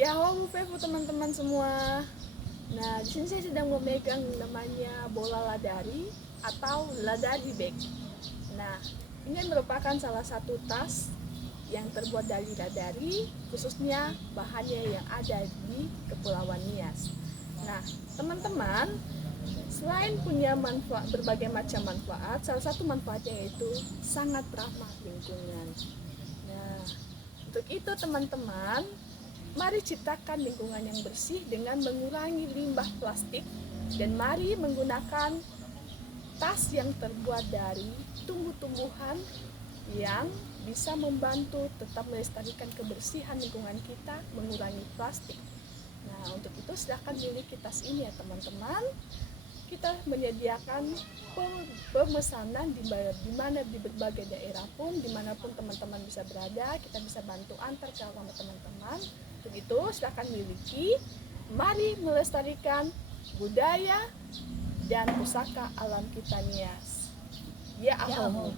Ya, halo Fefu teman-teman semua. Nah, di sini saya sedang memegang namanya bola ladari atau ladari bag. Nah, ini merupakan salah satu tas yang terbuat dari ladari, khususnya bahannya yang ada di Kepulauan Nias. Nah, teman-teman, selain punya manfaat berbagai macam manfaat, salah satu manfaatnya yaitu sangat ramah lingkungan. Nah, untuk itu teman-teman, mari ciptakan lingkungan yang bersih dengan mengurangi limbah plastik dan mari menggunakan tas yang terbuat dari tumbuh-tumbuhan yang bisa membantu tetap melestarikan kebersihan lingkungan kita, mengurangi plastik. Nah, untuk itu silahkan miliki tas ini ya teman-teman. Kita menyediakan pemesanan di mana di berbagai daerah pun, dimanapun teman-teman bisa berada, kita bisa bantu antar ke rumah teman-teman. Untuk itu silahkan miliki. Mari melestarikan budaya dan pusaka alam kita Nias. Ya, Ya, ahomu.